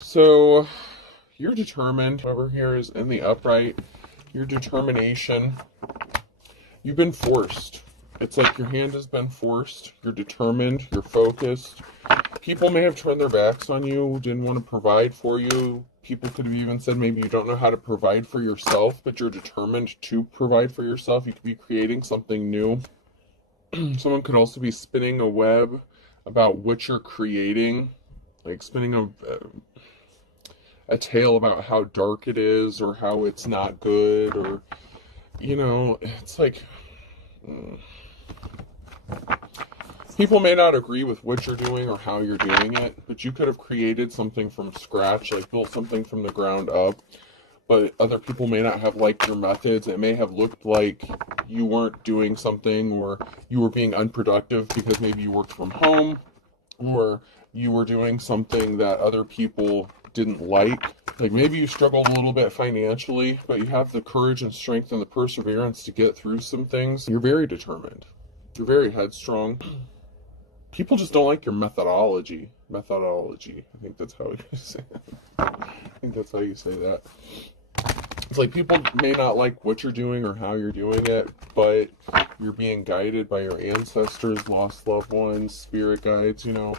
So you're determined. Whoever here is in the upright. Your determination. You've been forced. It's like your hand has been forced. You're determined. You're focused. People may have turned their backs on you, didn't want to provide for you. People could have even said maybe you don't know how to provide for yourself, but you're determined to provide for yourself. You could be creating something new. Someone could also be spinning a web about what you're creating, like spinning a tale about how dark it is or how it's not good, or it's like people may not agree with what you're doing or how you're doing it, but you could have created something from scratch, like built something from the ground up. But other people may not have liked your methods. It may have looked like you weren't doing something, or you were being unproductive because maybe you worked from home, or you were doing something that other people didn't like. Like maybe you struggled a little bit financially, but you have the courage and strength and the perseverance to get through some things. You're very determined. You're very headstrong. People just don't like your methodology. Methodology. I think that's how you say it. I think that's how you say that. It's like people may not like what you're doing or how you're doing it, but you're being guided by your ancestors, lost loved ones, spirit guides, the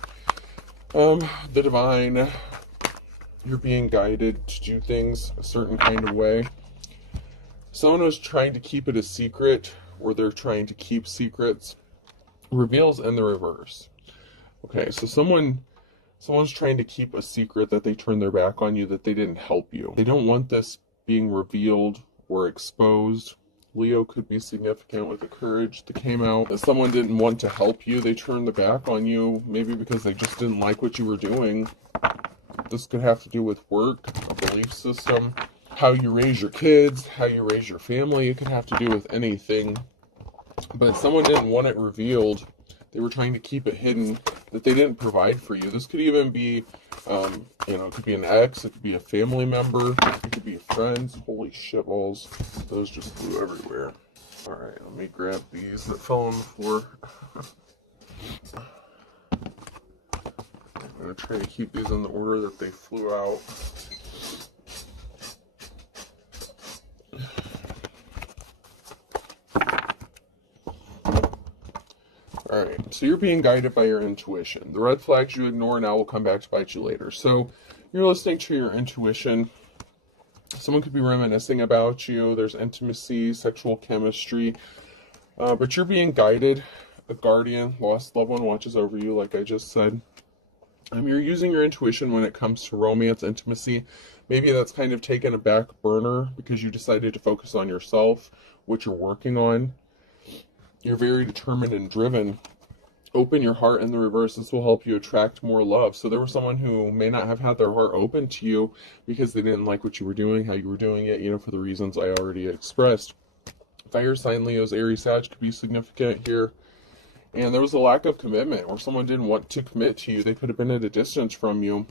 divine. You're being guided to do things a certain kind of way. Someone who's trying to keep it a secret, or they're trying to keep secrets, reveals in the reverse. Okay, so someone's trying to keep a secret that they turned their back on you, that they didn't help you. They don't want this being revealed or exposed. Leo could be significant with the courage that came out. If someone didn't want to help you, they turned their back on you, maybe because they just didn't like what you were doing. This could have to do with work, a belief system, how you raise your kids, how you raise your family. It could have to do with anything. But someone didn't want it revealed. They were trying to keep it hidden, that they didn't provide for you. This could even be, it could be an ex, it could be a family member, it could be friends. Holy shitballs. Those just flew everywhere. Alright, let me grab these that fell on the floor. I'm going to try to keep these in the order that they flew out. Alright, so you're being guided by your intuition. The red flags you ignore now will come back to bite you later. So you're listening to your intuition. Someone could be reminiscing about you. There's intimacy, sexual chemistry. But you're being guided. A guardian, lost loved one watches over you, like I just said. You're using your intuition when it comes to romance, intimacy. Maybe that's kind of taken a back burner because you decided to focus on yourself, what you're working on. You're very determined and driven. Open your heart in the reverse. This will help you attract more love. So there was someone who may not have had their heart open to you because they didn't like what you were doing, how you were doing it, for the reasons I already expressed. Fire sign Leo's Aries Sag could be significant here. And there was a lack of commitment, or someone didn't want to commit to you. They could have been at a distance from you.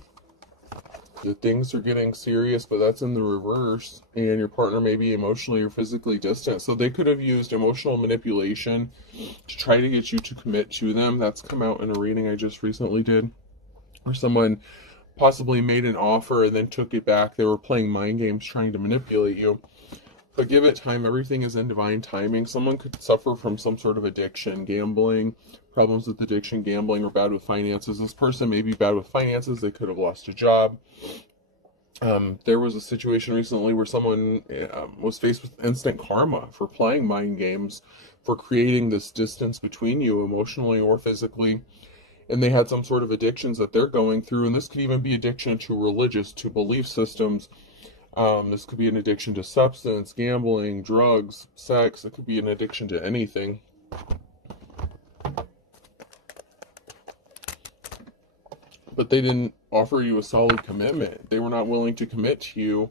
The things are getting serious, but that's in the reverse. And your partner may be emotionally or physically distant. So they could have used emotional manipulation to try to get you to commit to them. That's come out in a reading I just recently did. Or someone possibly made an offer and then took it back. They were playing mind games trying to manipulate you. But give it time. Everything is in divine timing. Someone could suffer from some sort of addiction, gambling, problems with addiction, gambling, or bad with finances. This person may be bad with finances. They could have lost a job. There was a situation recently where someone was faced with instant karma for playing mind games, for creating this distance between you emotionally or physically. And they had some sort of addictions that they're going through. And this could even be addiction to religious, to belief systems. This could be an addiction to substance, gambling, drugs, sex. It could be an addiction to anything. But they didn't offer you a solid commitment. They were not willing to commit to you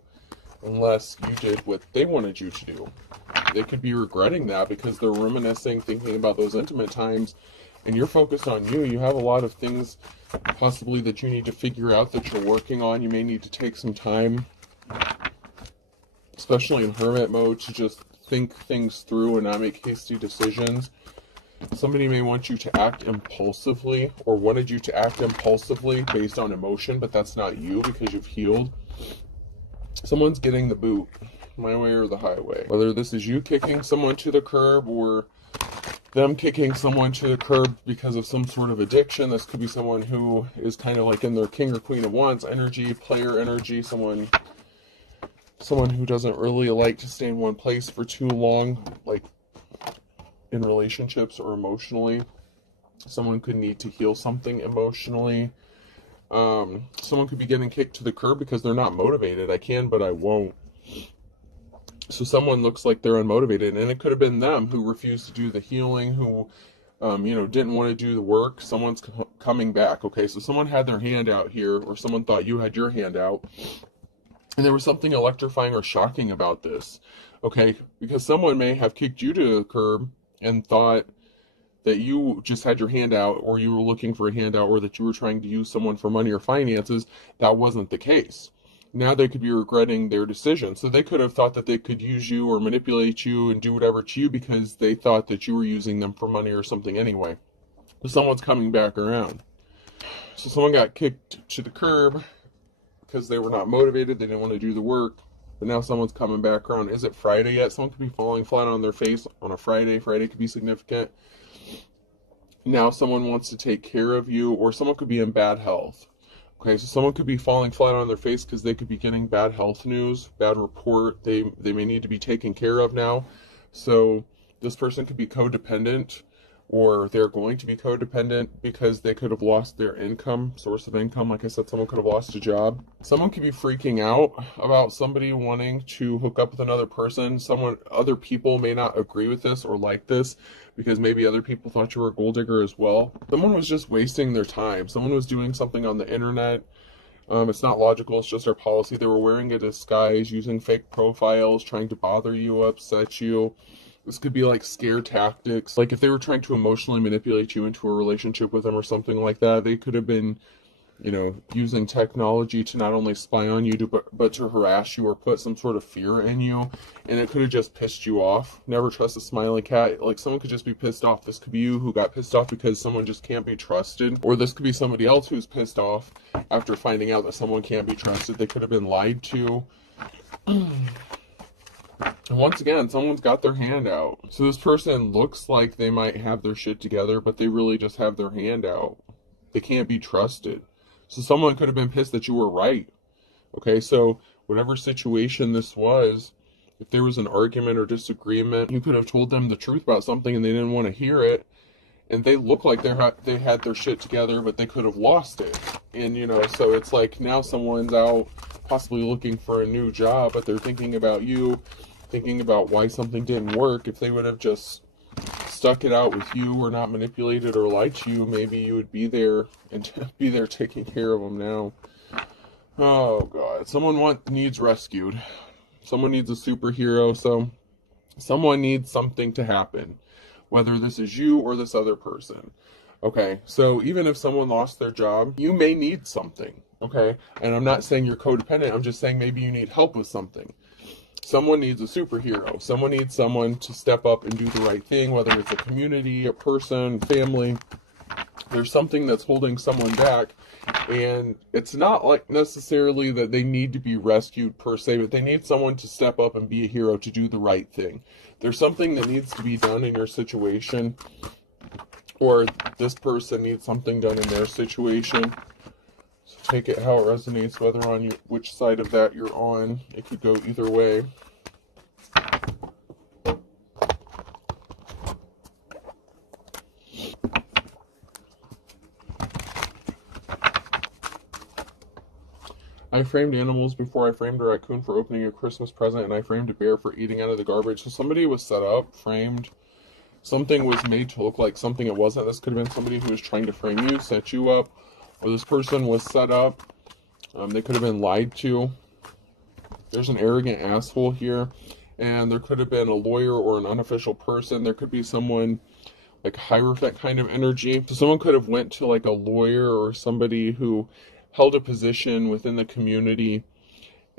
unless you did what they wanted you to do. They could be regretting that because they're reminiscing, thinking about those intimate times, and you're focused on you. You have a lot of things possibly that you need to figure out that you're working on. You may need to take some time, especially in hermit mode, to just think things through and not make hasty decisions. Somebody may want you to act impulsively, or wanted you to act impulsively based on emotion, but that's not you because you've healed. Someone's getting the boot, my way or the highway. Whether this is you kicking someone to the curb or them kicking someone to the curb because of some sort of addiction. This could be someone who is kind of like in their king or queen of wands energy, player energy, someone who doesn't really like to stay in one place for too long, like in relationships or emotionally. Someone could need to heal something emotionally. Someone could be getting kicked to the curb because they're not motivated. I can, but I won't. So someone looks like they're unmotivated, and it could have been them who refused to do the healing, who, didn't want to do the work. Someone's coming back. Okay, so someone had their hand out here, or someone thought you had your hand out, and there was something electrifying or shocking about this. Okay, because someone may have kicked you to the curb and thought that you just had your hand out, or you were looking for a handout, or that you were trying to use someone for money or finances. That wasn't the case. Now they could be regretting their decision. So they could have thought that they could use you or manipulate you and do whatever to you because they thought that you were using them for money or something anyway. So someone's coming back around. So someone got kicked to the curb because they were not motivated. They didn't want to do the work. But now someone's coming back around. Is it Friday yet? Someone could be falling flat on their face on a Friday. Friday could be significant. Now someone wants to take care of you, or someone could be in bad health. Okay, so someone could be falling flat on their face because they could be getting bad health news, bad report. They may need to be taken care of now. So this person could be codependent, or they're going to be codependent because they could have lost their income, source of income. Like I said, someone could have lost a job. Someone could be freaking out about somebody wanting to hook up with another person. Other people may not agree with this or like this, because maybe other people thought you were a gold digger as well. Someone was just wasting their time. Someone was doing something on the internet. It's not logical, it's just our policy. They were wearing a disguise, using fake profiles, trying to bother you, upset you. This could be like scare tactics. Like if they were trying to emotionally manipulate you into a relationship with them or something like that, they could have been, using technology to not only spy on you, but to harass you or put some sort of fear in you. And it could have just pissed you off. Never trust a smiling cat. Like someone could just be pissed off. This could be you who got pissed off because someone just can't be trusted. Or this could be somebody else who's pissed off after finding out that someone can't be trusted. They could have been lied to. And once again, someone's got their hand out. So this person looks like they might have their shit together, but they really just have their hand out. They can't be trusted. So someone could have been pissed that you were right. Okay, so whatever situation this was, if there was an argument or disagreement, you could have told them the truth about something and they didn't want to hear it. And they look like they had their shit together, but they could have lost it. And, so it's like now someone's out possibly looking for a new job, but they're thinking about you, thinking about why something didn't work. If they would have just stuck it out with you or not manipulated or lied to you, maybe you would be there and be there taking care of them now. Oh, God. Someone needs rescued. Someone needs a superhero. So someone needs something to happen, whether this is you or this other person. Okay, so even if someone lost their job, you may need something. Okay, and I'm not saying you're codependent. I'm just saying maybe you need help with something. Someone needs a superhero. Someone needs someone to step up and do the right thing, whether it's a community, a person, family. There's something that's holding someone back, and it's not like necessarily that they need to be rescued per se, but they need someone to step up and be a hero to do the right thing. There's something that needs to be done in your situation, or this person needs something done in their situation. So take it how it resonates, whether on you, which side of that you're on. It could go either way. I framed animals before I framed a raccoon for opening a Christmas present, and I framed a bear for eating out of the garbage. So somebody was set up, framed. Something was made to look like something it wasn't. This could have been somebody who was trying to frame you, set you up, or this person was set up. They could have been lied to. There's an arrogant asshole here, and there could have been a lawyer or an unofficial person. There could be someone like Hierophant kind of energy. So someone could have went to like a lawyer or somebody who held a position within the community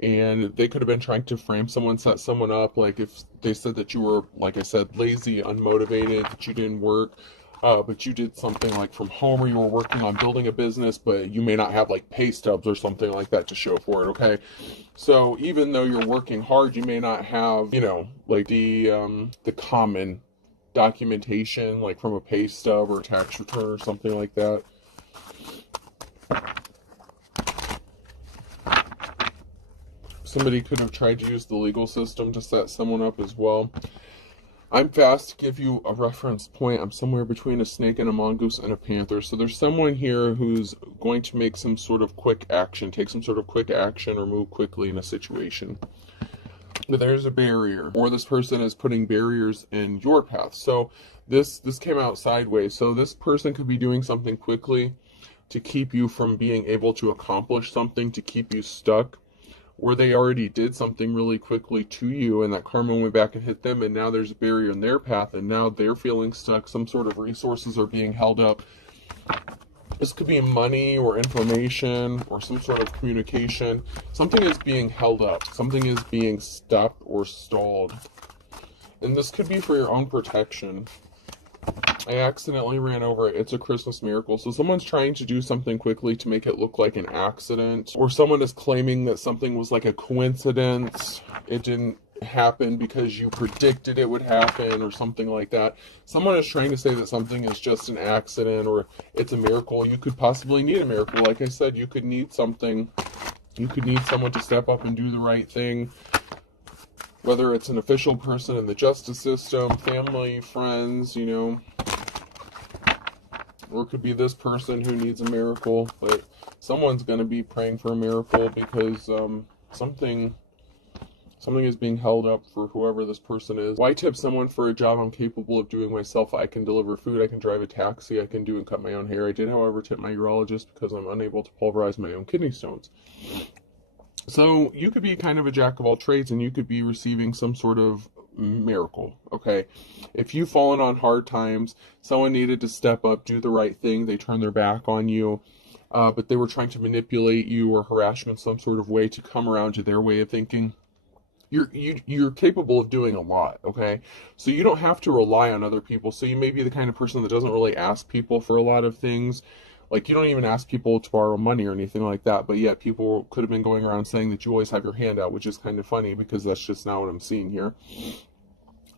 And they could have been trying to frame someone, set someone up. Like if they said that you were, like I said, lazy, unmotivated, that you didn't work, but you did something like from home, or you were working on building a business, but you may not have like pay stubs or something like that to show for it, okay? So even though you're working hard, you may not have, you know, like the common documentation, like from a pay stub or a tax return or something like that. Somebody could have tried to use the legal system to set someone up as well. I'm fast to give you a reference point. I'm somewhere between a snake and a mongoose and a panther. So there's someone here who's going to make some sort of quick action, take some sort of quick action or move quickly in a situation. But there's a barrier, or this person is putting barriers in your path. So this came out sideways. So this person could be doing something quickly to keep you from being able to accomplish something, to keep you stuck, where they already did something really quickly to you, and that karma went back and hit them, and now there's a barrier in their path, and now they're feeling stuck. Some sort of resources are being held up. This could be money or information or some sort of communication. Something is being held up. Something is being stopped or stalled. And this could be for your own protection. I accidentally ran over it. It's a Christmas miracle. So someone's trying to do something quickly to make it look like an accident, or someone is claiming that something was like a coincidence. It didn't happen because you predicted it would happen or something like that. Someone is trying to say that something is just an accident or it's a miracle. You could possibly need a miracle. Like I said, you could need something. You could need someone to step up and do the right thing. Whether it's an official person in the justice system, family, friends, you know. Or it could be this person who needs a miracle. But someone's going to be praying for a miracle because something is being held up for whoever this person is. Why tip someone for a job I'm capable of doing myself? I can deliver food, I can drive a taxi, I can do and cut my own hair. I did, however, tip my urologist because I'm unable to pulverize my own kidney stones. So you could be kind of a jack of all trades, and you could be receiving some sort of miracle, okay? If you've fallen on hard times, someone needed to step up, do the right thing, they turned their back on you, but they were trying to manipulate you or harass you in some sort of way to come around to their way of thinking. You're capable of doing a lot, okay? So you don't have to rely on other people. So you may be the kind of person that doesn't really ask people for a lot of things. Like, you don't even ask people to borrow money or anything like that, but yet people could have been going around saying that you always have your hand out, which is kind of funny because that's just not what I'm seeing here.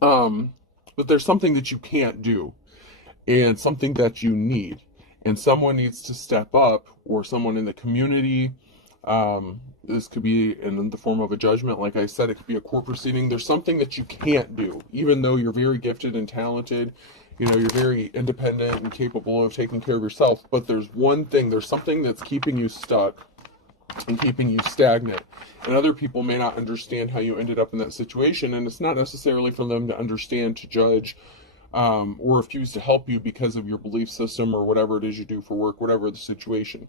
But there's something that you can't do and something that you need, and someone needs to step up, or someone in the community. This could be in the form of a judgment. Like I said, it could be a court proceeding. There's something that you can't do, even though you're very gifted and talented. You know, you're very independent and capable of taking care of yourself. But there's one thing, there's something that's keeping you stuck and keeping you stagnant. And other people may not understand how you ended up in that situation. And it's not necessarily for them to understand, to judge, or refuse to help you because of your belief system or whatever it is you do for work, whatever the situation.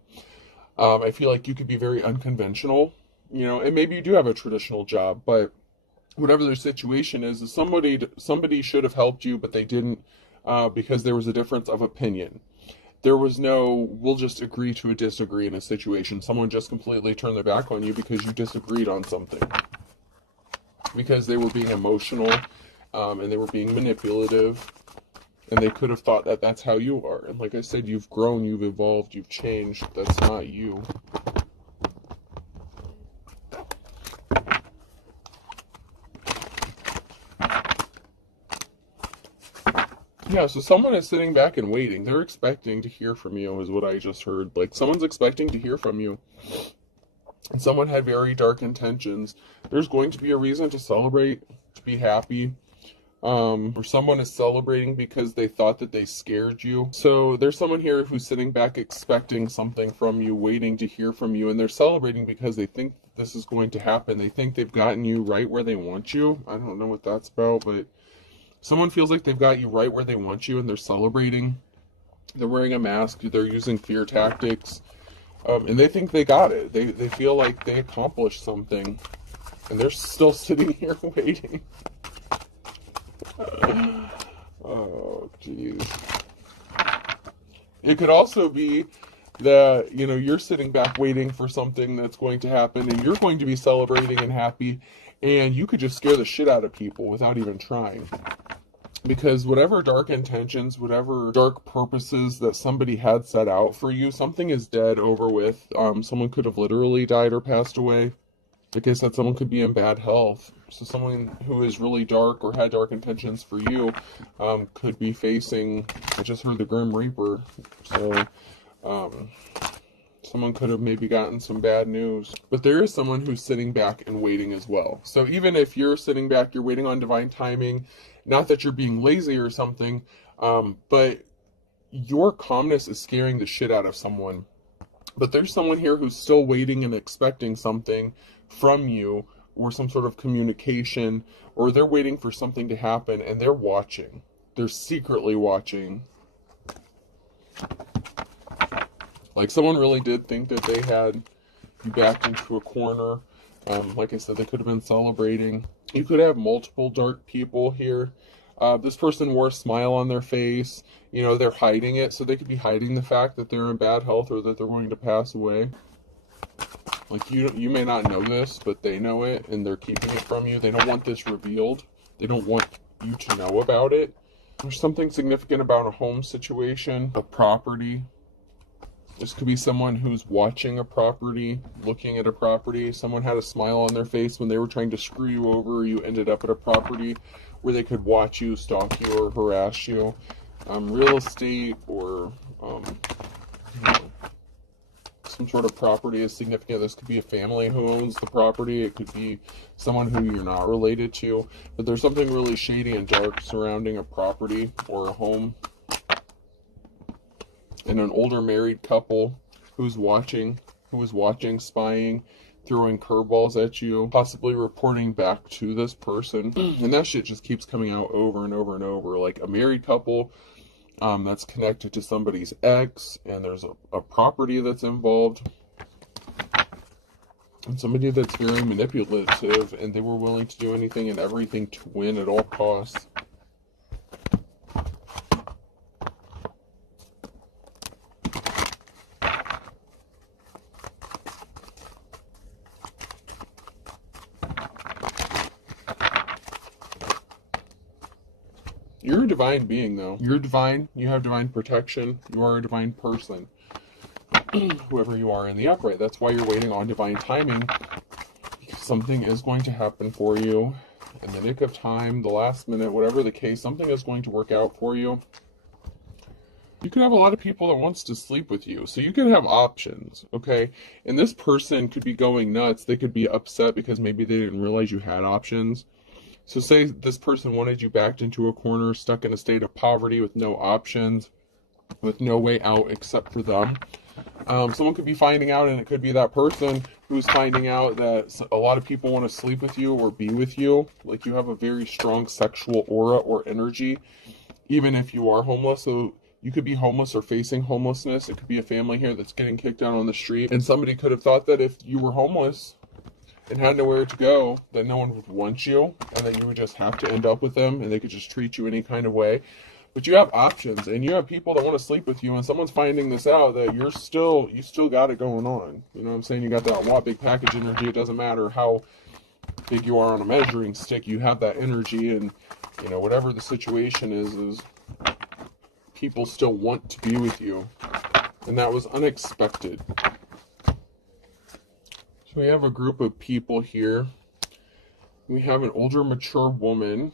I feel like you could be very unconventional, you know, and maybe you do have a traditional job, but whatever their situation is somebody should have helped you, but they didn't, because there was a difference of opinion. There was no, we'll just agree to disagree in a situation. Someone just completely turned their back on you because you disagreed on something. Because they were being emotional, and they were being manipulative. And they could have thought that that's how you are. And like I said, you've grown, you've evolved, you've changed. That's not you. Yeah, so someone is sitting back and waiting. They're expecting to hear from you, is what I just heard. Like, someone's expecting to hear from you. And someone had very dark intentions. There's going to be a reason to celebrate, to be happy. Or someone is celebrating because they thought that they scared you. So there's someone here who's sitting back expecting something from you, waiting to hear from you, and they're celebrating because they think this is going to happen. They think they've gotten you right where they want you. I don't know what that's about, but someone feels like they've got you right where they want you, and they're celebrating. They're wearing a mask, they're using fear tactics, and they think they got it. They feel like they accomplished something, and they're still sitting here waiting. Oh, jeez. It could also be that, you know, you're sitting back waiting for something that's going to happen, and you're going to be celebrating and happy, and you could just scare the shit out of people without even trying. Because whatever dark intentions, whatever dark purposes that somebody had set out for you, something is dead, over with. Someone could have literally died or passed away. Like I said, someone could be in bad health. So someone who is really dark or had dark intentions for you could be facing, I just heard the Grim Reaper. So someone could have maybe gotten some bad news. But there is someone who's sitting back and waiting as well. So even if you're sitting back, you're waiting on divine timing, not that you're being lazy or something, but your calmness is scaring the shit out of someone. But there's someone here who's still waiting and expecting something from you, or some sort of communication, or they're waiting for something to happen, and they're watching. They're secretly watching. Like someone really did think that they had you backed into a corner. Like I said, they could have been celebrating. You could have multiple dark people here. This person wore a smile on their face. You know, they're hiding it, so they could be hiding the fact that they're in bad health or that they're going to pass away. Like, you may not know this, but they know it, and they're keeping it from you. They don't want this revealed. They don't want you to know about it. There's something significant about a home situation, a property. This could be someone who's watching a property, looking at a property. Someone had a smile on their face when they were trying to screw you over. You ended up at a property where they could watch you, stalk you, or harass you. Real estate, or you know, some sort of property is significant. This could be a family who owns the property. It could be someone who you're not related to. But there's something really shady and dark surrounding a property or a home. And an older married couple who's watching, spying, throwing curveballs at you, possibly reporting back to this person. And that shit just keeps coming out over and over and over. Like a married couple that's connected to somebody's ex, and there's a property that's involved. And somebody that's very manipulative, and they were willing to do anything and everything to win at all costs. You're a divine being, though. You're divine. You have divine protection. You are a divine person. Whoever you are in the upright. That's why you're waiting on divine timing. Because something is going to happen for you in the nick of time, the last minute, whatever the case. Something is going to work out for you. You could have a lot of people that wants to sleep with you. So you could have options, okay? And this person could be going nuts. They could be upset because maybe they didn't realize you had options. So say this person wanted you backed into a corner, stuck in a state of poverty with no options, with no way out except for them. Someone could be finding out, and it could be that person who's finding out that a lot of people want to sleep with you or be with you. Like you have a very strong sexual aura or energy, even if you are homeless. So you could be homeless or facing homelessness. It could be a family here that's getting kicked out on the street. And somebody could have thought that if you were homeless and had nowhere to go, that no one would want you, and that you would just have to end up with them, and they could just treat you any kind of way. But you have options, and you have people that want to sleep with you, and someone's finding this out, that you still got it going on. You know what I'm saying? You got that want big package energy. It doesn't matter how big you are on a measuring stick, you have that energy, and you know, whatever the situation is people still want to be with you. And that was unexpected. So we have a group of people here. We have an older, mature woman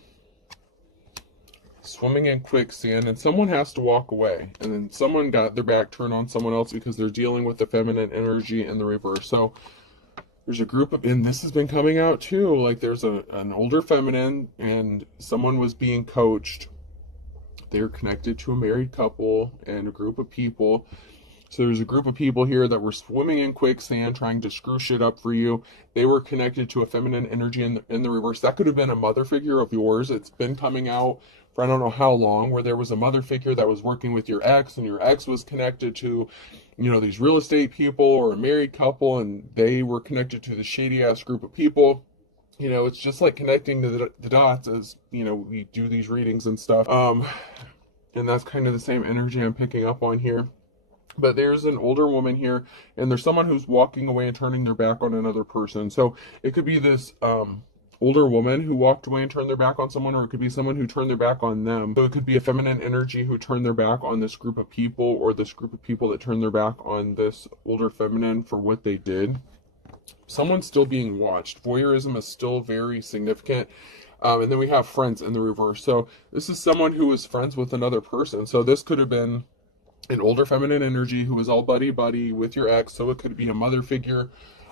swimming in quicksand, and someone has to walk away. And then someone got their back turned on someone else because they're dealing with the feminine energy in the reverse. So there's a group of, and this has been coming out too, like there's an older feminine, and someone was being coached. They're connected to a married couple and a group of people. So there's a group of people here that were swimming in quicksand, trying to screw shit up for you. They were connected to a feminine energy in the reverse. That could have been a mother figure of yours. It's been coming out for I don't know how long, where there was a mother figure that was working with your ex, and your ex was connected to, you know, these real estate people or a married couple, and they were connected to the shady ass group of people. You know, it's just like connecting the dots as, you know, we do these readings and stuff. And that's kind of the same energy I'm picking up on here. But there's an older woman here, and there's someone who's walking away and turning their back on another person. So it could be this older woman who walked away and turned their back on someone, or it could be someone who turned their back on them. So it could be a feminine energy who turned their back on this group of people, or this group of people that turned their back on this older feminine for what they did. Someone's still being watched. Voyeurism is still very significant. And then we have friends in the reverse. So this is someone who was friends with another person. So this could have been an older feminine energy who was all buddy-buddy with your ex. So it could be a mother figure,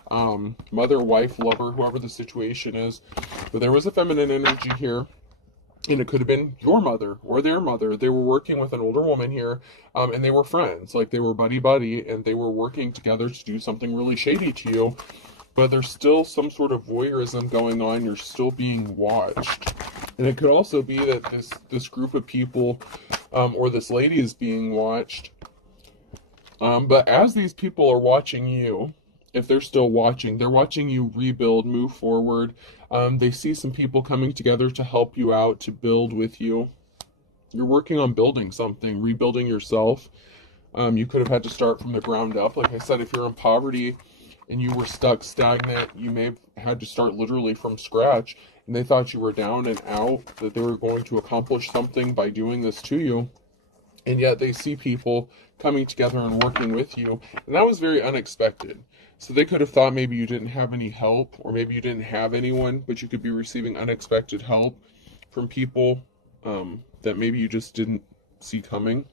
mother, wife, lover, whoever the situation is. But there was a feminine energy here. And it could have been your mother or their mother. They were working with an older woman here, and they were friends. Like, they were buddy-buddy, and they were working together to do something really shady to you. But there's still some sort of voyeurism going on. You're still being watched. And it could also be that this group of people, or this lady is being watched. But as these people are watching you, if they're still watching, they're watching you rebuild, move forward. They see some people coming together to help you out, to build with you. You're working on building something, rebuilding yourself. You could have had to start from the ground up. Like I said, if you're in poverty and you were stuck stagnant, you may have had to start literally from scratch. And they thought you were down and out, that they were going to accomplish something by doing this to you. And yet they see people coming together and working with you. And that was very unexpected. So they could have thought maybe you didn't have any help, or maybe you didn't have anyone, but you could be receiving unexpected help from people that maybe you just didn't see coming.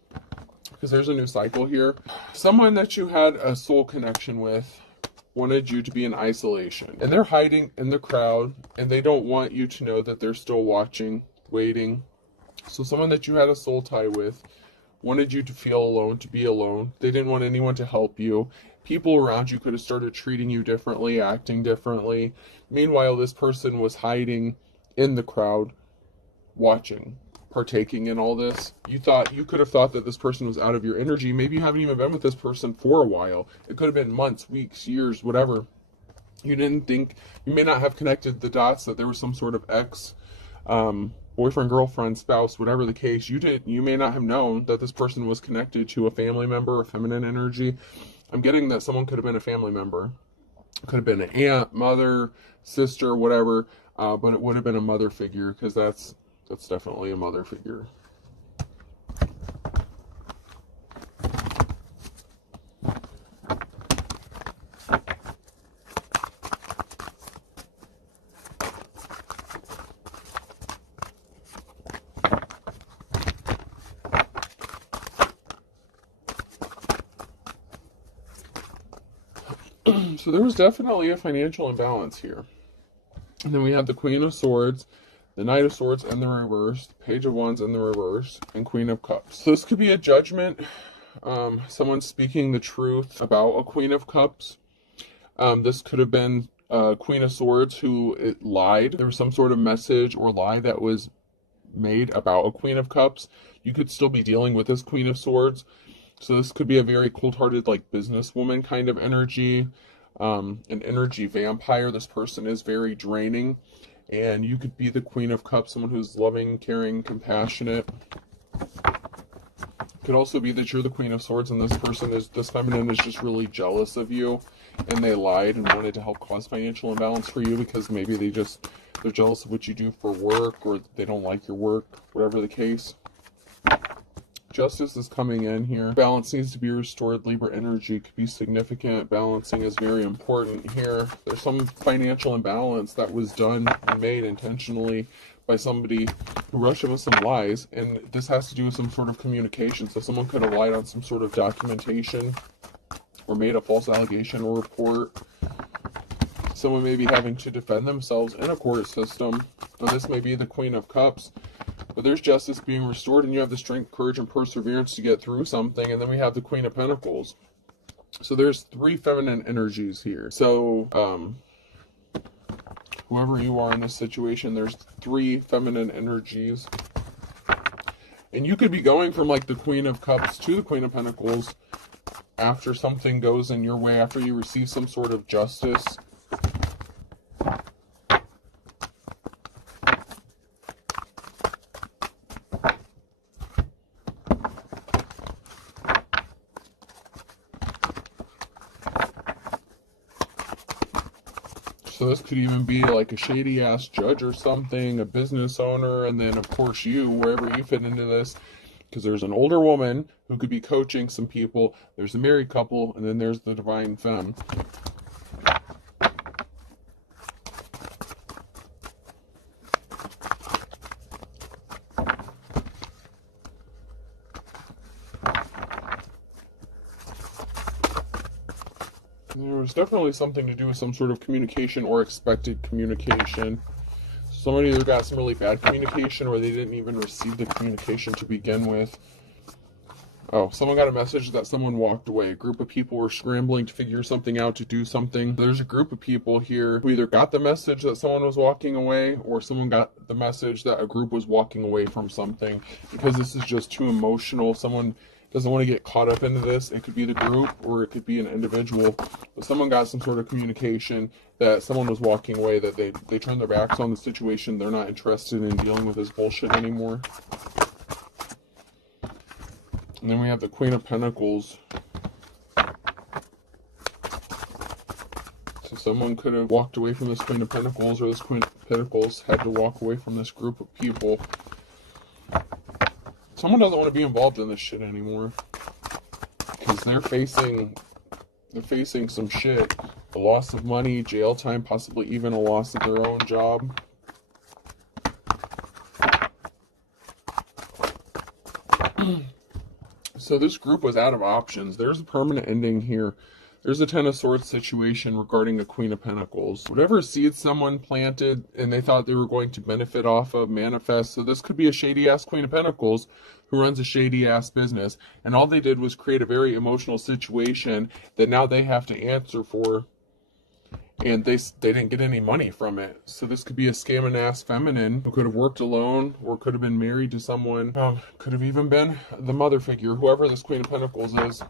Because there's a new cycle here. Someone that you had a soul connection with wanted you to be in isolation. And they're hiding in the crowd, and they don't want you to know that they're still watching, waiting. So someone that you had a soul tie with wanted you to feel alone, to be alone. They didn't want anyone to help you. People around you could have started treating you differently, acting differently. Meanwhile, this person was hiding in the crowd, watching, partaking in all this. You could have thought that this person was out of your energy. Maybe you haven't even been with this person for a while. It could have been months, weeks, years, whatever. You didn't think, you may not have connected the dots that there was some sort of ex, boyfriend, girlfriend, spouse, whatever the case. You may not have known that this person was connected to a family member, a feminine energy. I'm getting that someone could have been a family member. Could have been an aunt, mother, sister, whatever. But it would have been a mother figure, because that's definitely a mother figure. So there was definitely a financial imbalance here. And then we have the Queen of Swords, the Knight of Swords in the reverse, Page of Wands in the reverse, and Queen of Cups. So this could be a judgment. Someone speaking the truth about a Queen of Cups. This could have been Queen of Swords who lied. There was some sort of message or lie that was made about a Queen of Cups. You could still be dealing with this Queen of Swords. So this could be a very cold-hearted, like, businesswoman kind of energy. An energy vampire. This person is very draining. And you could be the Queen of Cups, someone who's loving, caring, compassionate. It could also be that you're the Queen of Swords and this feminine is just really jealous of you. And they lied and wanted to help cause financial imbalance for you, because maybe they're jealous of what you do for work, or they don't like your work, whatever the case. Justice is coming in here. Balance needs to be restored. Libra energy could be significant. Balancing is very important here. There's some financial imbalance that was done and made intentionally by somebody who rushed in with some lies. And this has to do with some sort of communication. So someone could have lied on some sort of documentation, or made a false allegation or report. Someone may be having to defend themselves in a court system. Now this may be the Queen of Cups. But there's justice being restored, and you have the strength, courage, and perseverance to get through something. And then we have the Queen of Pentacles. So there's 3 feminine energies here. So whoever you are in this situation, there's 3 feminine energies. And you could be going from like the Queen of Cups to the Queen of Pentacles after something goes in your way, after you receive some sort of justice. So this could even be like a shady ass judge or something, a business owner, and then of course you, wherever you fit into this, because there's an older woman who could be coaching some people, there's a married couple, and then there's the divine femme. There was definitely something to do with some sort of communication or expected communication. Somebody either got some really bad communication or they didn't even receive the communication to begin with. Oh, someone got a message that someone walked away. A group of people were scrambling to figure something out, to do something. There's a group of people here who either got the message that someone was walking away, or someone got the message that a group was walking away from something, because this is just too emotional. Someone doesn't want to get caught up into this. It could be the group or it could be an individual, but someone got some sort of communication that someone was walking away, that they turned their backs on the situation. They're not interested in dealing with this bullshit anymore. And then we have the Queen of Pentacles. So someone could have walked away from this Queen of Pentacles, or this Queen of Pentacles had to walk away from this group of people. Someone doesn't want to be involved in this shit anymore, because they're facing some shit. A loss of money, jail time, possibly even a loss of their own job. So this group was out of options. There's a permanent ending here. There's a Ten of Swords situation regarding a Queen of Pentacles. Whatever seeds someone planted and they thought they were going to benefit off of manifest. So this could be a shady-ass Queen of Pentacles who runs a shady-ass business. And all they did was create a very emotional situation that now they have to answer for. And they didn't get any money from it. So this could be a scamming ass feminine who could have worked alone or could have been married to someone. Could have even been the mother figure, whoever this Queen of Pentacles is.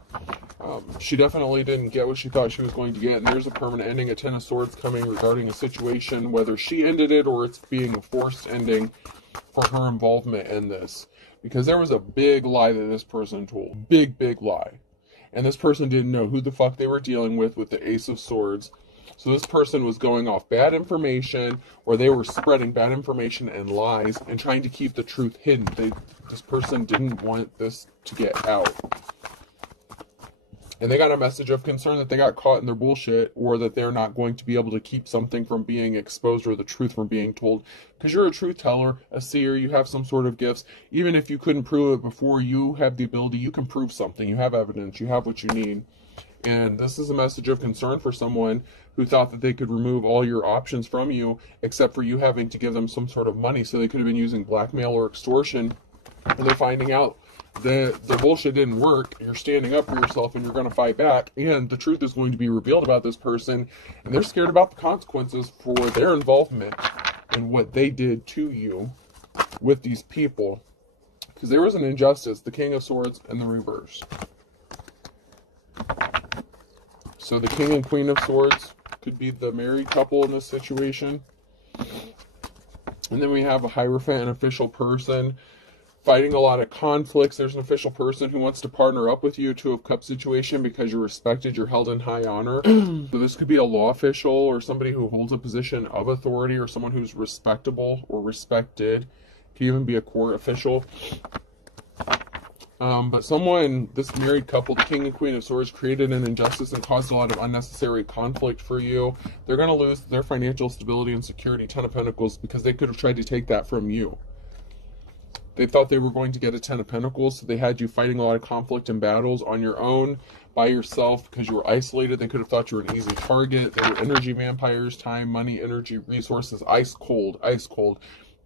She definitely didn't get what she thought she was going to get. And there's a permanent ending, a Ten of Swords coming regarding a situation, whether she ended it or it's being a forced ending for her involvement in this. Because there was a big lie that this person told. Big, big lie. And this person didn't know who the fuck they were dealing with the Ace of Swords. So this person was going off bad information, or they were spreading bad information and lies and trying to keep the truth hidden. This person didn't want this to get out. And they got a message of concern that they got caught in their bullshit, or that they're not going to be able to keep something from being exposed or the truth from being told. Because you're a truth teller, a seer, you have some sort of gifts. Even if you couldn't prove it before, you have the ability, you can prove something. You have evidence, you have what you need. And this is a message of concern for someone who thought that they could remove all your options from you, except for you having to give them some sort of money. So they could have been using blackmail or extortion. And they're finding out that the bullshit didn't work. You're standing up for yourself and you're going to fight back. And the truth is going to be revealed about this person. And they're scared about the consequences for their involvement in what they did to you with these people. Because there was an injustice, the King of Swords and the reverse. So the King and Queen of Swords could be the married couple in this situation. And then we have a Hierophant, an official person, fighting a lot of conflicts. There's an official person who wants to partner up with you, Two of Cups situation, because you're respected, you're held in high honor. So this could be a law official or somebody who holds a position of authority, or someone who's respectable or respected. It could even be a court official. But someone, this married couple, the King and Queen of Swords, created an injustice and caused a lot of unnecessary conflict for you. They're going to lose their financial stability and security, Ten of Pentacles, because they could have tried to take that from you. They thought they were going to get a Ten of Pentacles, so they had you fighting a lot of conflict and battles on your own, by yourself, because you were isolated. They could have thought you were an easy target. They were energy vampires, time, money, energy, resources, ice cold, ice cold.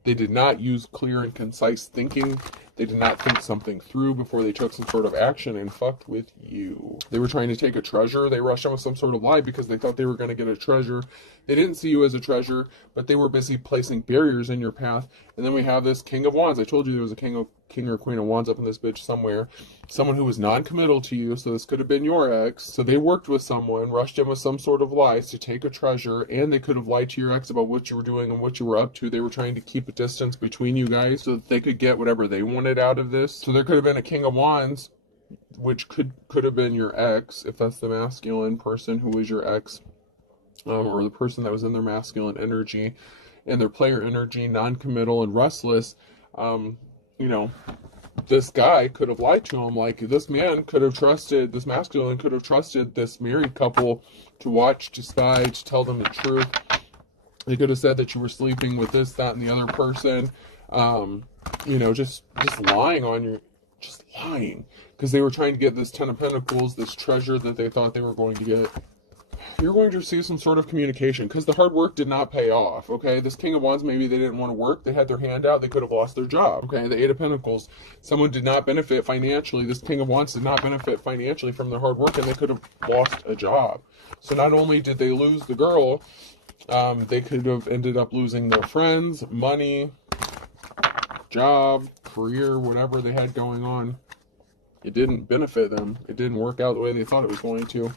They did not use clear and concise thinking. They did not think something through before they took some sort of action and fucked with you. They were trying to take a treasure. They rushed in with some sort of lie because they thought they were going to get a treasure. They didn't see you as a treasure, but they were busy placing barriers in your path. And then we have this King of Wands. I told you there was a King or Queen of Wands up in this bitch somewhere. Someone who was non-committal to you, so this could have been your ex. So they worked with someone, rushed in with some sort of lies to take a treasure, and they could have lied to your ex about what you were doing and what you were up to. They were trying to keep a distance between you guys so that they could get whatever they wanted out of this. So there could have been a King of Wands, which could have been your ex, if that's the masculine person who was your ex. or the person that was in their masculine energy and their player energy, non-committal and restless, you know, this guy could have lied to him. Like, this man could have trusted, this masculine could have trusted this married couple to watch, to spy, to tell them the truth. They could have said that you were sleeping with this, that, and the other person. You know, just lying on you, just lying. Because they were trying to get this Ten of Pentacles, this treasure that they thought they were going to get. You're going to receive some sort of communication, because the hard work did not pay off, okay? This King of Wands, maybe they didn't want to work. They had their hand out. They could have lost their job, okay? The Eight of Pentacles, someone did not benefit financially. This King of Wands did not benefit financially from their hard work, and they could have lost a job. So not only did they lose the girl, they could have ended up losing their friends, money, job, career, whatever they had going on. It didn't benefit them. It didn't work out the way they thought it was going to.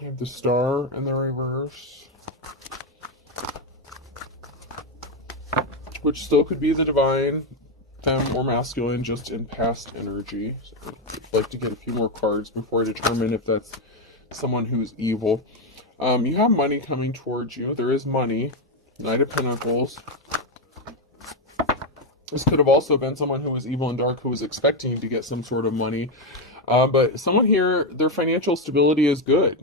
You have the Star in the reverse, which still could be the divine, femme, or masculine, just in past energy. So I'd like to get a few more cards before I determine if that's someone who's evil. You have money coming towards you. There is money. Knight of Pentacles. This could have also been someone who was evil and dark, who was expecting to get some sort of money. But someone here, their financial stability is good.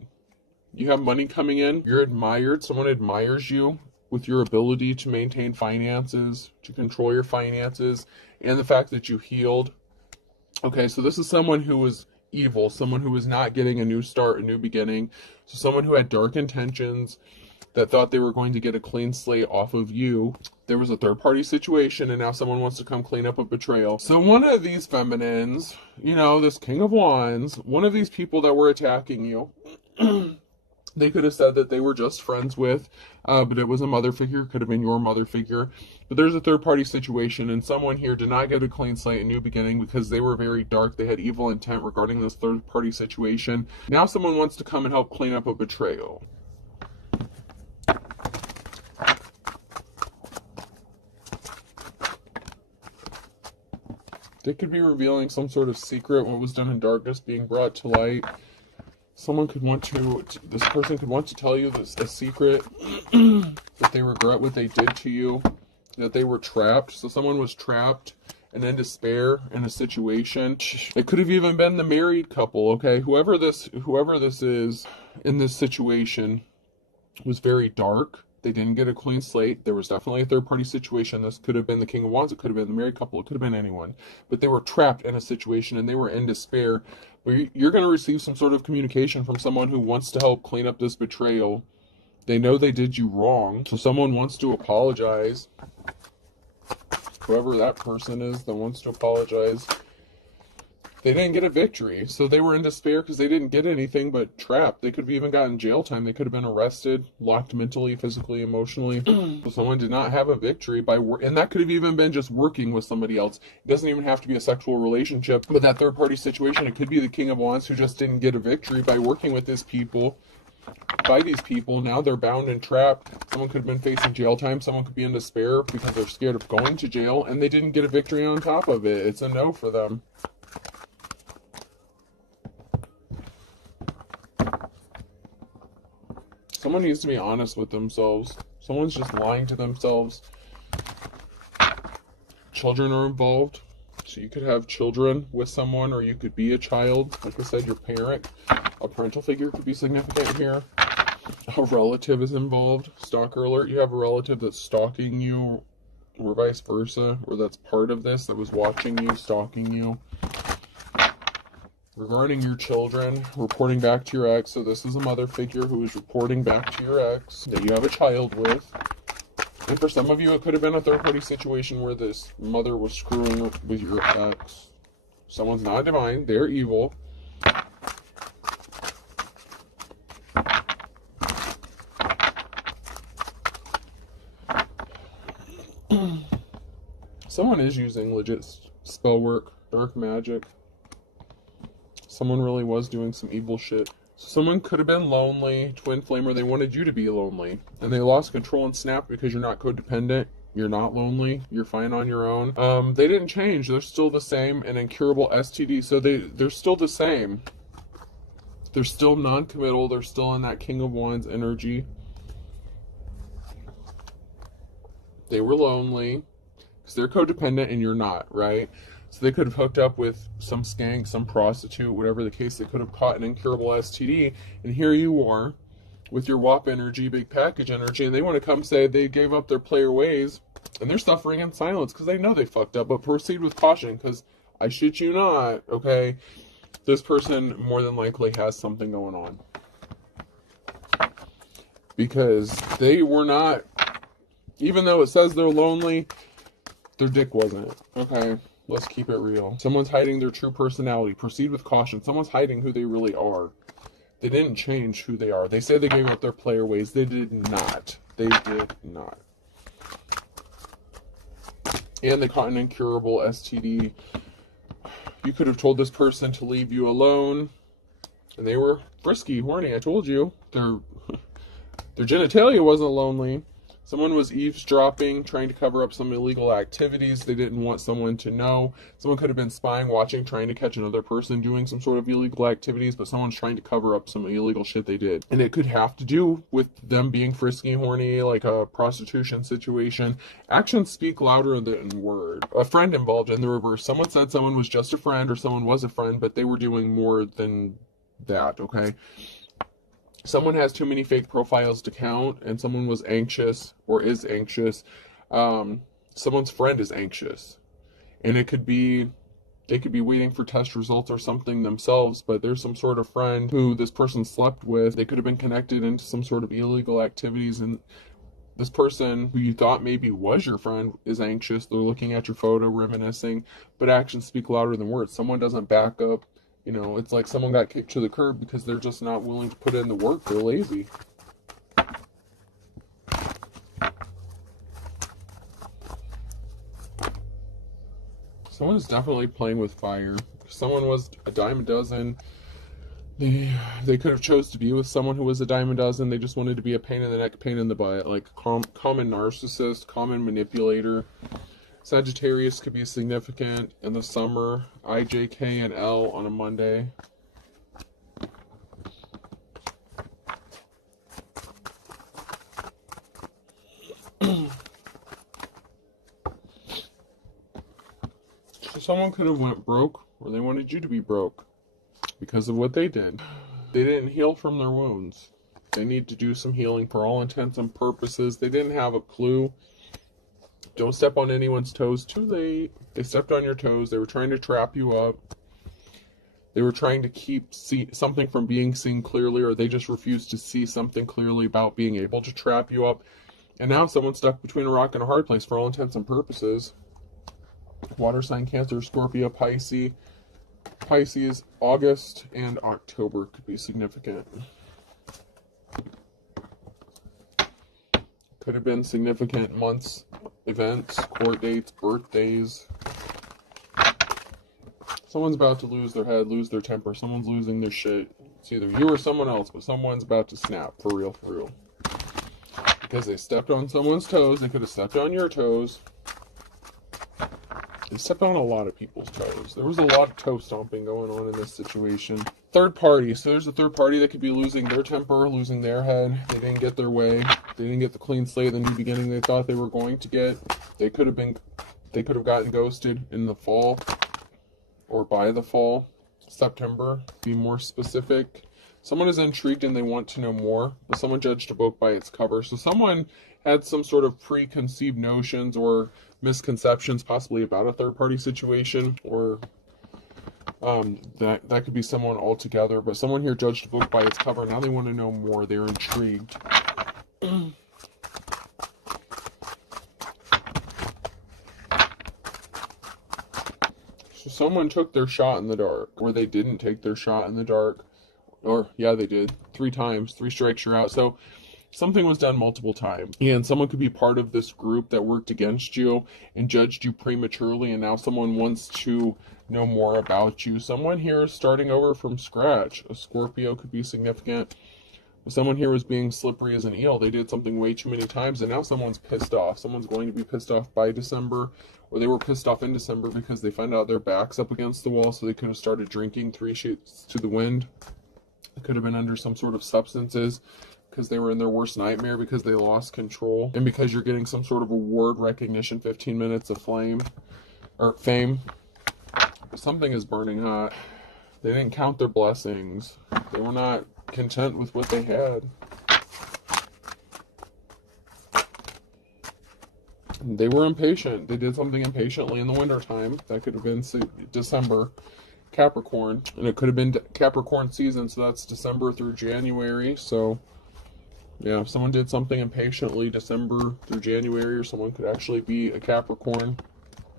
You have money coming in. You're admired. Someone admires you with your ability to maintain finances, to control your finances, and the fact that you healed. Okay, so this is someone who was evil, someone who was not getting a new start, a new beginning. So someone who had dark intentions, that thought they were going to get a clean slate off of you. There was a third-party situation, and now someone wants to come clean up a betrayal. So one of these feminines, you know, this King of Wands, one of these people that were attacking you, they could have said that they were just friends with, but it was a mother figure, could have been your mother figure. But there's a third-party situation, and someone here did not get a clean slate, a new beginning, because they were very dark. They had evil intent regarding this third-party situation. Now someone wants to come and help clean up a betrayal. They could be revealing some sort of secret, what was done in darkness being brought to light. Someone could want to, this person could want to tell you this, a secret, that they regret what they did to you, that they were trapped. So someone was trapped and in despair in a situation. It could have even been the married couple, okay? Whoever this is in this situation was very dark. They didn't get a clean slate. There was definitely a third-party situation. This could have been the King of Wands. It could have been the married couple. It could have been anyone. But they were trapped in a situation, and they were in despair. But you're going to receive some sort of communication from someone who wants to help clean up this betrayal. They know they did you wrong, so someone wants to apologize. Whoever that person is that wants to apologize. They didn't get a victory, so they were in despair because they didn't get anything but trapped. They could have even gotten jail time. They could have been arrested, locked mentally, physically, emotionally. So someone did not have a victory by and that could have even been just working with somebody else. It doesn't even have to be a sexual relationship. But that third-party situation, it could be the King of Wands who just didn't get a victory by working with these people. By these people, now they're bound and trapped. Someone could have been facing jail time. Someone could be in despair because they're scared of going to jail, and they didn't get a victory on top of it. It's a no for them. Someone needs to be honest with themselves. Someone's just lying to themselves. Children are involved. So you could have children with someone, or you could be a child. Like I said, your parent. A parental figure could be significant here. A relative is involved. Stalker alert. You have a relative that's stalking you, or vice versa, or that's part of this, that was watching you, stalking you. Regarding your children, reporting back to your ex. So this is a mother figure who is reporting back to your ex that you have a child with. And for some of you, it could have been a third-party situation where this mother was screwing with your ex. Someone's not divine. They're evil. Someone is using legit spell work, dark magic. Someone really was doing some evil shit. Someone could have been lonely, twin flame, or they wanted you to be lonely. And they lost control and snapped because you're not codependent. You're not lonely. You're fine on your own. They didn't change. They're still the same. An incurable STD. So they're still the same. They're still non-committal. They're still in that King of Wands energy. They were lonely because they're codependent and you're not, right? So they could have hooked up with some skank, some prostitute, whatever the case. They could have caught an incurable STD. And here you are with your WAP energy, big package energy, and they want to come say they gave up their player ways, and they're suffering in silence because they know they fucked up. But proceed with caution, because I shit you not, okay, this person more than likely has something going on. Because they were not, even though it says they're lonely, their dick wasn't, okay? Let's keep it real. Someone's hiding their true personality. Proceed with caution. Someone's hiding who they really are. They didn't change who they are. They say they gave up their player ways. They did not. They did not. And they caught an incurable STD. You could have told this person to leave you alone. And they were frisky, horny. I told you. Their genitalia wasn't lonely. Someone was eavesdropping, trying to cover up some illegal activities. They didn't want someone to know. Someone could have been spying, watching, trying to catch another person doing some sort of illegal activities, but someone's trying to cover up some illegal shit they did. And it could have to do with them being frisky, horny, like a prostitution situation. Actions speak louder than words. A friend involved in the reverse. Someone said someone was just a friend or someone was a friend, but they were doing more than that, okay? Someone has too many fake profiles to count, and someone was anxious or is anxious. Someone's friend is anxious, and they could be waiting for test results or something themselves, but there's some sort of friend who this person slept with. They could have been connected into some sort of illegal activities, and this person who you thought maybe was your friend is anxious. They're looking at your photo, reminiscing, but actions speak louder than words. Someone doesn't back up. You know, it's like someone got kicked to the curb because they're just not willing to put in the work. They're lazy. Someone is definitely playing with fire. Someone was a dime a dozen. They could have chose to be with someone who was a dime a dozen. They just wanted to be a pain in the neck, pain in the butt. Like common narcissist, common manipulator. Sagittarius could be significant in the summer. I, J, K, and L on a Monday. So someone could have went broke, or they wanted you to be broke because of what they did. They didn't heal from their wounds. They need to do some healing for all intents and purposes. They didn't have a clue. Don't step on anyone's toes too late. They stepped on your toes. They were trying to trap you up. They were trying to keep something from being seen clearly, or they just refused to see something clearly about being able to trap you up. And now someone's stuck between a rock and a hard place for all intents and purposes. Water sign, Cancer, Scorpio, Pisces. Pisces, August and October could be significant. Could have been significant months, events, court dates, birthdays. Someone's about to lose their head, lose their temper. Someone's losing their shit. It's either you or someone else, but someone's about to snap, for real, for real. Because they stepped on someone's toes. They could have stepped on your toes. They stepped on a lot of people's toes. There was a lot of toe stomping going on in this situation. Third party. So there's a third party that could be losing their temper, losing their head. They didn't get their way. They didn't get the clean slate, the new beginning they thought they were going to get. They could have gotten ghosted in the fall or by the fall. September, be more specific. Someone is intrigued and they want to know more, but someone judged a book by its cover. So someone had some sort of preconceived notions or misconceptions possibly about a third-party situation, or that could be someone altogether. But someone here judged a book by its cover. Now they want to know more. They're intrigued. So someone took their shot in the dark, or they didn't take their shot in the dark. Or, yeah, they did. 3 times. 3 strikes, you're out. So something was done multiple times. And someone could be part of this group that worked against you and judged you prematurely, and now someone wants to know more about you. Someone here is starting over from scratch. A Scorpio could be significant. Someone here was being slippery as an eel. They did something way too many times, and now someone's pissed off. Someone's going to be pissed off by December, or they were pissed off in December because they found out their back's up against the wall, so they could have started drinking 3 sheets to the wind. It could have been under some sort of substances because they were in their worst nightmare because they lost control. And because you're getting some sort of award recognition, 15 minutes of fame. Something is burning hot. They didn't count their blessings. They were not content with what they had. They were impatient. They did something impatiently in the wintertime. That could have been December, Capricorn. And it could have been Capricorn season, so that's December through January. So, yeah, if someone did something impatiently December through January, or someone could actually be a Capricorn.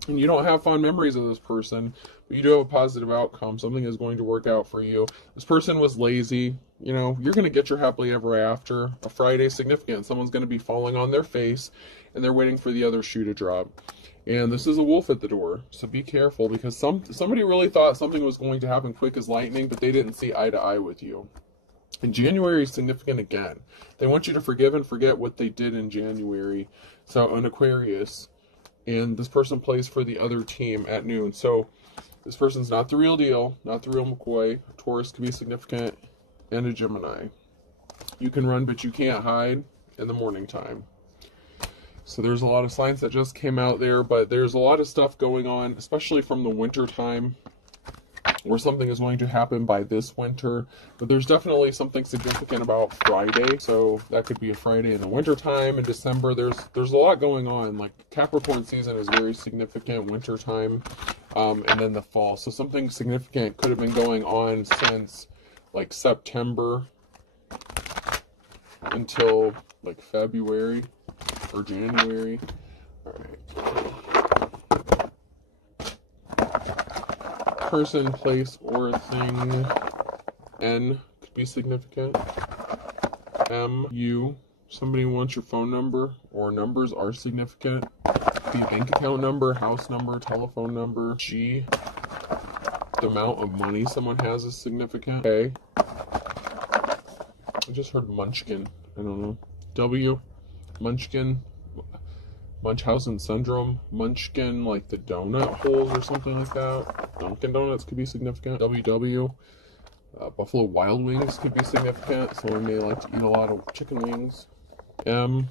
And you don't have fond memories of this person, but you do have a positive outcome. Something is going to work out for you. This person was lazy. You know, you're going to get your happily ever after. A Friday significant. Someone's going to be falling on their face, and they're waiting for the other shoe to drop. And this is a wolf at the door, so be careful, because somebody really thought something was going to happen quick as lightning, but they didn't see eye to eye with you. And January is significant again. They want you to forgive and forget what they did in January. So an Aquarius. And this person plays for the other team at noon. So this person's not the real deal, not the real McCoy. A Taurus could be significant, and a Gemini. You can run, but you can't hide in the morning time. So there's a lot of signs that just came out there, but there's a lot of stuff going on, especially from the winter time, where something is going to happen by this winter. But there's definitely something significant about Friday. So that could be a Friday in the winter time. In December, there's a lot going on. Like Capricorn season is very significant, winter time, and then the fall. So something significant could have been going on since like September until like February or January. All right. Person, place, or thing. N could be significant. M, you. Somebody wants your phone number, or numbers are significant. The bank account number, house number, telephone number. G, the amount of money someone has is significant. A, I just heard Munchkin. I don't know. W, Munchkin. Munchausen syndrome, Munchkin, like the donut holes or something like that. Dunkin' Donuts could be significant. WW, Buffalo Wild Wings could be significant. Someone may like to eat a lot of chicken wings. M,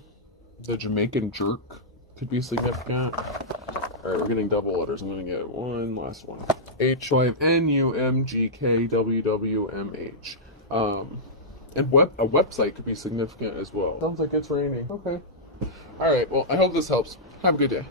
the Jamaican jerk could be significant. Alright, we're getting double letters. I'm going to get one last one. H, so I have N, U, M, G, K, W, W, M, H. And a website could be significant as well. Sounds like it's raining. Okay. Alright, well, I hope this helps. Have a good day.